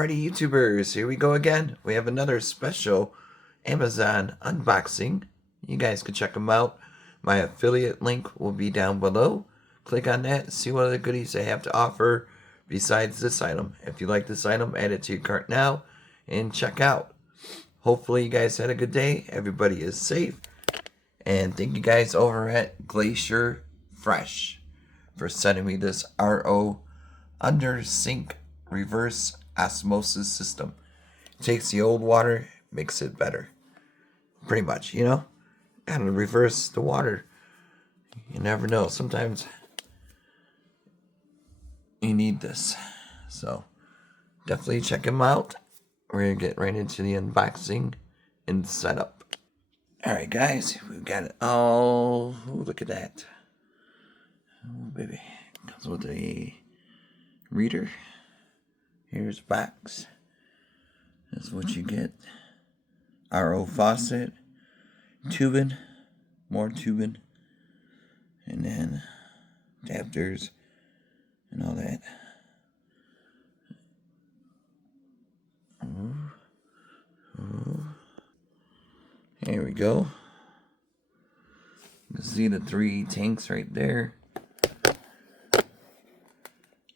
Alrighty, YouTubers, here we go again. We have another special Amazon unboxing. You guys can check them out. My affiliate link will be down below. Click on that, see what other goodies they have to offer besides this item. If you like this item, add it to your cart now and check out. Hopefully you guys had a good day. Everybody is safe. And thank you guys over at GlacierFresh for sending me this RO under sink reverse osmosis system. It takes the old water, makes it better. Pretty much, you know? Gotta reverse the water. You never know. Sometimes you need this. So definitely check them out. We're gonna get right into the unboxing and setup. Alright guys, we've got it all. Ooh, look at that. Oh baby. Comes with a reader. Here's a box. That's what you get. RO faucet. Tubing. More tubing. And then adapters and all that. Here we go. You can see the 3 tanks right there.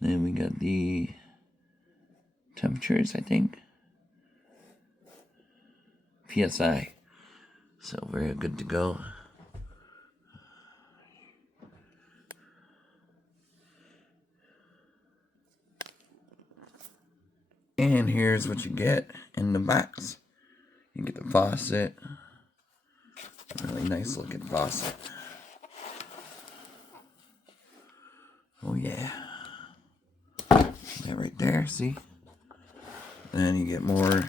Then we got the temperatures, I think. PSI. So very good to go. And here's what you get in the box. You get the faucet. Really nice looking faucet. Oh yeah. That right there, see? Then you get more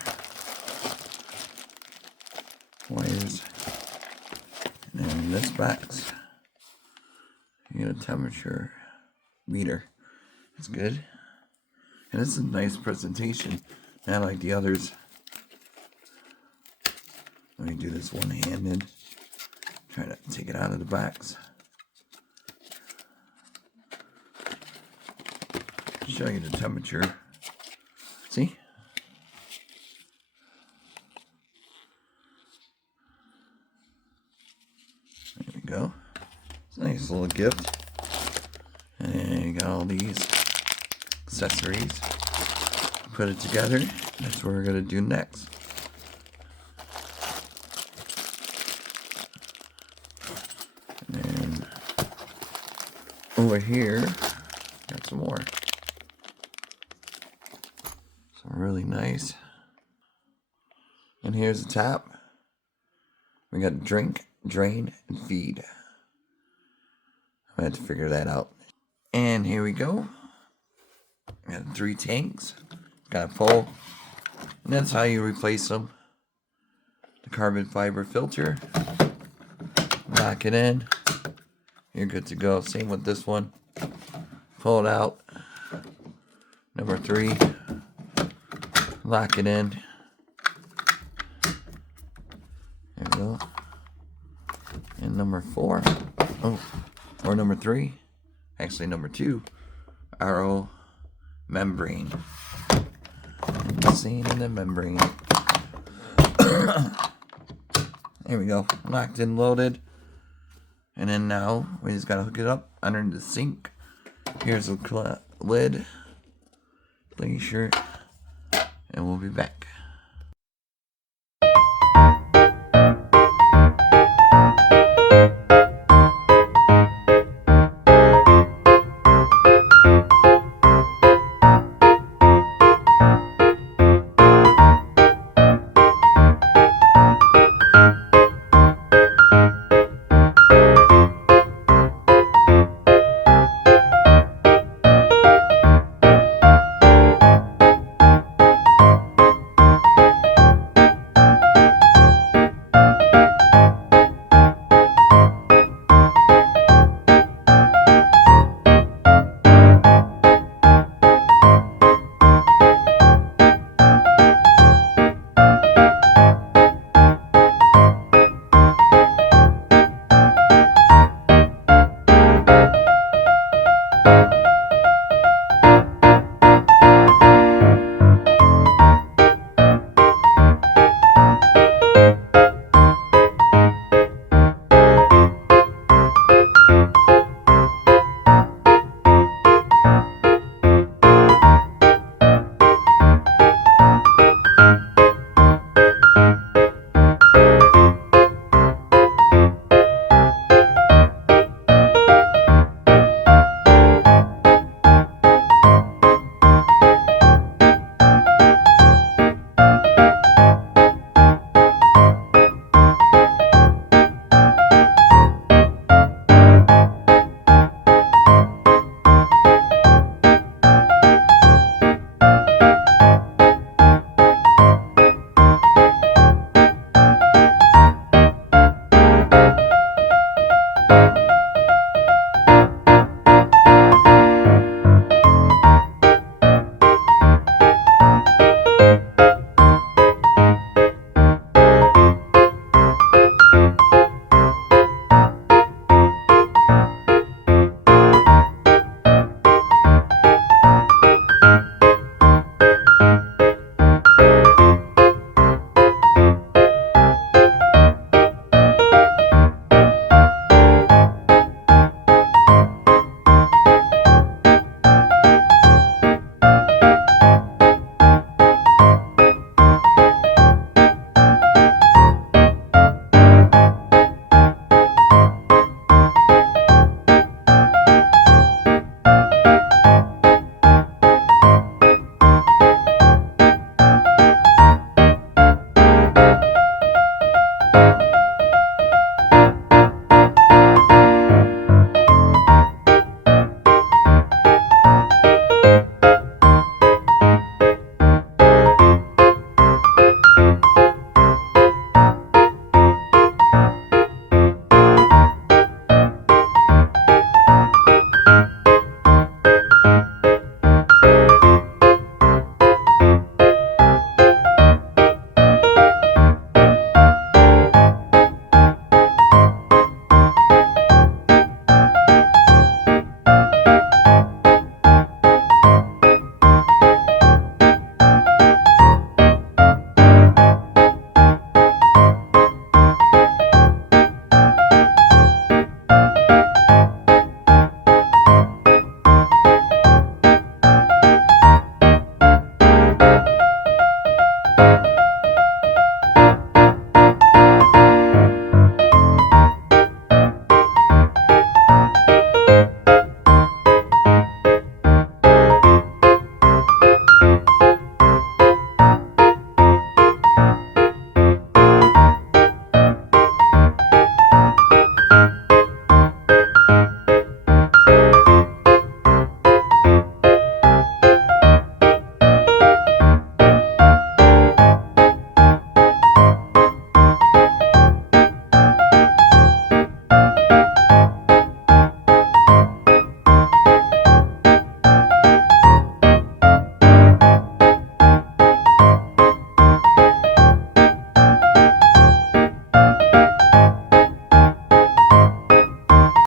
wires. And then in this box, you get a temperature meter. It's good. And it's a nice presentation, not like the others. Let me do this one-handed. Try to take it out of the box. Show you the temperature. See? There we go. It's a nice little gift. And you got all these accessories. Put it together. That's what we're going to do next. And over here, got some more. Some really nice. And here's the top. We got drink, drain, and feed. I had to figure that out. And here we go. Got 3 tanks. Got a pole. And that's how you replace them. The carbon fiber filter. Lock it in. You're good to go. Same with this one. Pull it out. Number 3. Lock it in. There we go. And number 4. Oh, or number 3. Actually, number 2. RO membrane. Insane in the membrane. There we go. Locked and loaded. And then now we just gotta hook it up under the sink. Here's the lid. Glacier. And we'll be back.